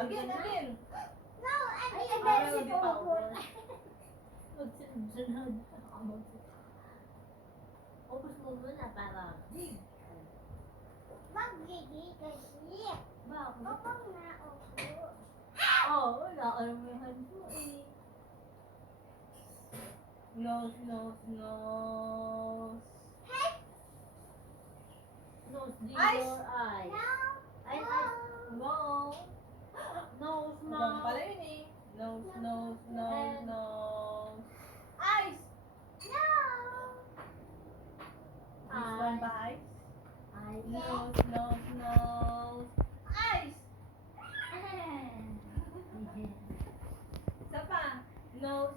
Again, again. No, Ay, again. ay, Hindi pa ako. Magsunod-sunod. Ubus mo muna para big. Magbigay kasi. Bakit? Kapag naupo. Oo, wala ka naman hands mo eh. Nose, nose, nose. Hey, Nose, D, Eyes. your eye. no, Ay, no. ay. Wow. Nose, Ibang mouth. pala yun eh. Nose, nose, nose, And- nose. Eyes. No. This one ba eyes? Eyes. Nose, nose, nose. Eyes. Isa pa. Nose,